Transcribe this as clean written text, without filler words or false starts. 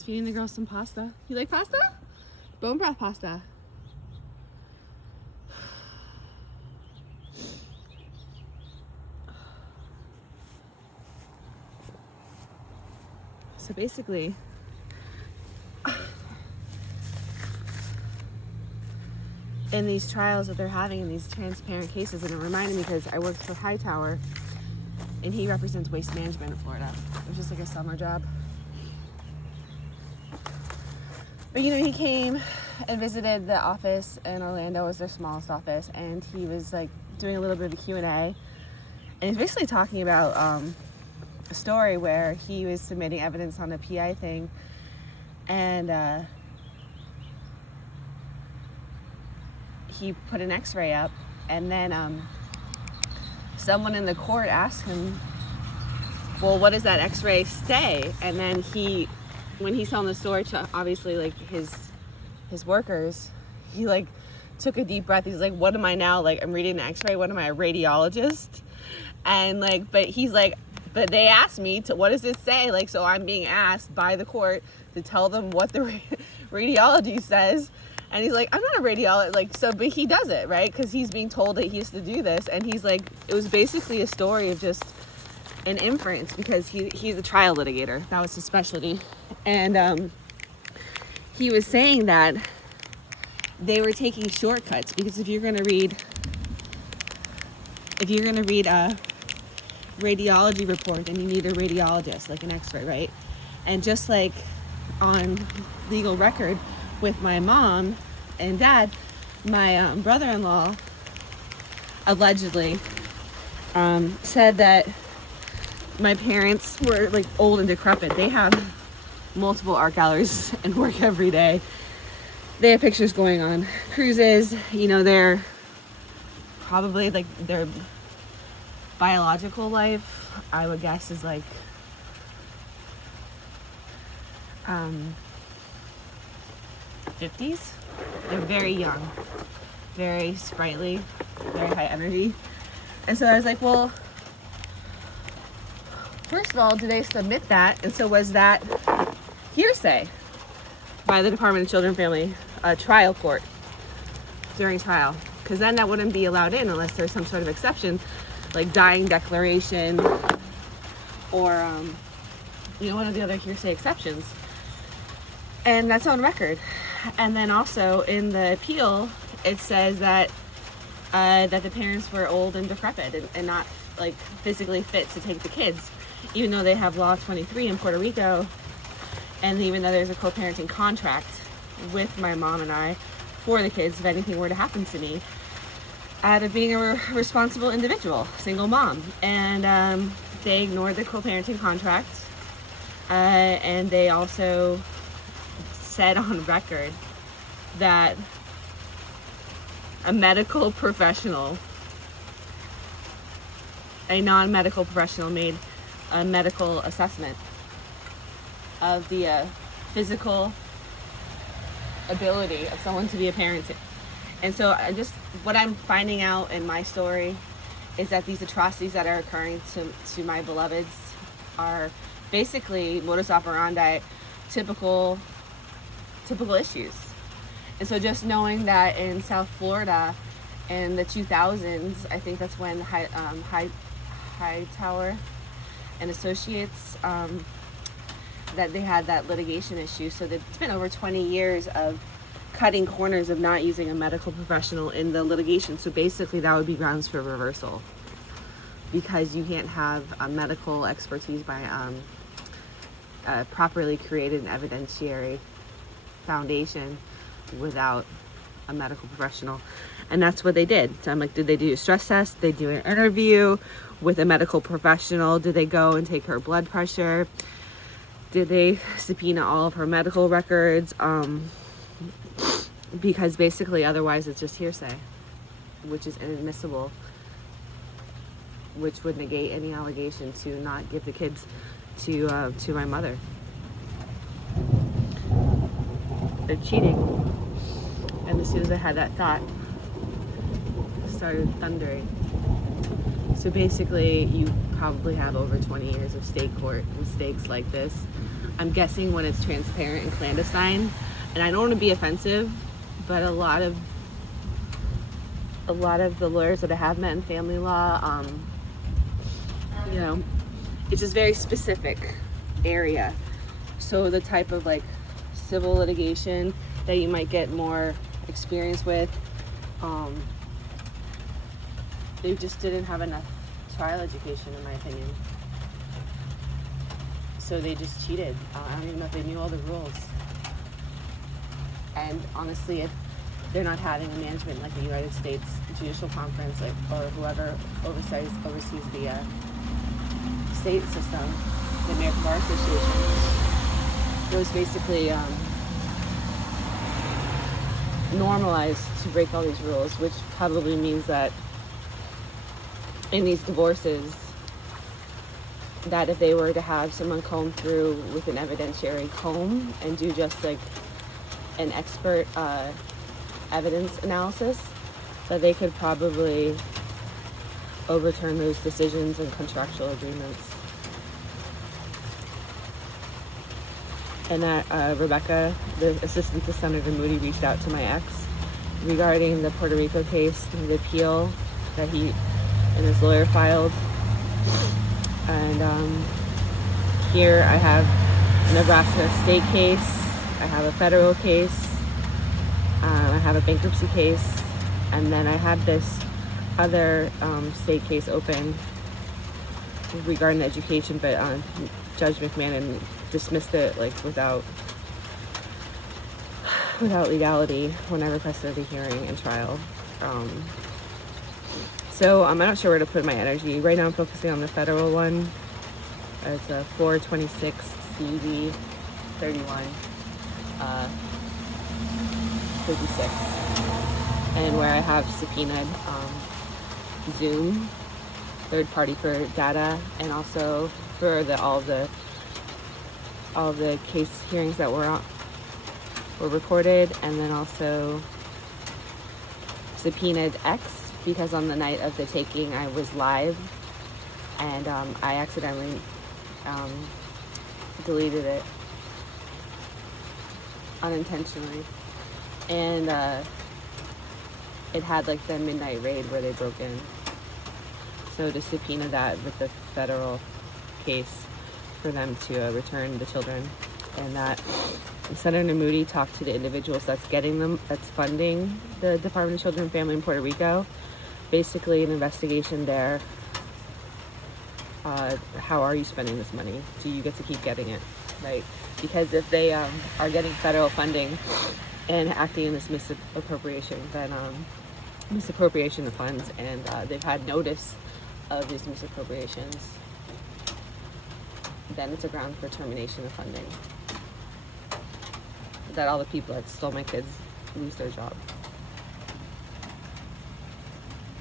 He's feeding the girls some pasta. You like pasta? Bone broth pasta. So basically, in these trials that they're having in these transparent cases, and it reminded me because I worked for Hightower, and he represents waste management in Florida. It was just like a summer job. But you know, he came and visited the office in Orlando. It was their smallest office, and he was like doing a little bit of a Q&A, and he's basically talking about a story where he was submitting evidence on a PI thing, and he put an x-ray up, and then someone in the court asked him, well, what does that x-ray say? And then when he's telling the story to obviously like his workers, he like took a deep breath. He's like, what am I now? Like, I'm reading an x-ray. What am I, a radiologist? And like, but he's like, but they asked me to, what does it say? Like, so I'm being asked by the court to tell them what the radiology says. And he's like, I'm not a radiologist. Like, so, but he does it, right? Because he's being told that he has to do this. And he's like, it was basically a story of just an inference, because he's a trial litigator. That was his specialty. And he was saying that they were taking shortcuts, because if you're going to read a radiology report, then you need a radiologist, like an x-ray, right? And just like on legal record with my mom and dad, my brother-in-law allegedly said that my parents were like old and decrepit. They have multiple art galleries and work every day. They have pictures going on cruises. You know, they're probably like their biological life, I would guess, is like 50s. They're very young, very sprightly, very high energy. And so I was like, well, first of all, do they submit that? And so was that hearsay by the Department of Children and Family trial court during trial? Because then that wouldn't be allowed in unless there's some sort of exception, like dying declaration or one of the other hearsay exceptions. And that's on record. And then also in the appeal, it says that that the parents were old and decrepit and not like physically fit to take the kids, even though they have Law 23 in Puerto Rico, and even though there's a co-parenting contract with my mom and I for the kids if anything were to happen to me, out of being a responsible individual, single mom. And they ignored the co-parenting contract, and they also said on record that a medical professional, a non-medical professional, made a medical assessment of the physical ability of someone to be a parent. And so what I'm finding out in my story is that these atrocities that are occurring to my beloveds are basically modus operandi, typical issues. And so just knowing that in South Florida in the 2000s, I think that's when Hightower and Associates, that they had that litigation issue. So that it's been over 20 years of cutting corners of not using a medical professional in the litigation. So basically that would be grounds for reversal, because you can't have a medical expertise by properly created an evidentiary foundation without a medical professional. And that's what they did. So I'm like, did they do a stress test? Did they do an interview with a medical professional? Did they go and take her blood pressure? Did they subpoena all of her medical records? Because basically otherwise it's just hearsay, which is inadmissible, which would negate any allegation to not give the kids to my mother. They're cheating. And as soon as I had that thought, it started thundering. So basically, you probably have over 20 years of state court mistakes like this. I'm guessing when it's transparent and clandestine, and I don't want to be offensive, but a lot of the lawyers that I have met in family law, you know, it's just very specific area. So the type of like civil litigation that you might get more experience with, they just didn't have enough trial education, in my opinion. So they just cheated. I don't even know if they knew all the rules. And honestly, if they're not having a management like the United States Judicial Conference, like, or whoever oversees the state system, the American Bar Association, it was basically normalized to break all these rules, which probably means that in these divorces, that if they were to have someone comb through with an evidentiary comb and do just like an expert evidence analysis, that they could probably overturn those decisions and contractual agreements. And that Rebecca, the assistant to Senator Moody, reached out to my ex regarding the Puerto Rico case, the appeal that he and his lawyer filed. And here I have a Nebraska state case, I have a federal case, I have a bankruptcy case, and then I have this other state case open regarding education, but Judge McMahon dismissed it like without legality when I requested the hearing and trial. So I'm not sure where to put my energy. Right now I'm focusing on the federal one. It's a 426 CV 31 56. And where I have subpoenaed Zoom, third party for data, and also for all the case hearings that were recorded, and then also subpoenaed X, because on the night of the taking I was live and I accidentally deleted it unintentionally, and it had like the midnight raid where they broke in. So to subpoena that with the federal case for them to return the children, and that Senator Moody talked to the individuals that's funding the Department of Children and Family in Puerto Rico. Basically an investigation there. How are you spending this money? Do you get to keep getting it? Right? Because if they are getting federal funding and acting in this misappropriation, then misappropriation of funds, and they've had notice of these misappropriations, then it's a ground for termination of funding. That all the people that stole my kids lose their job.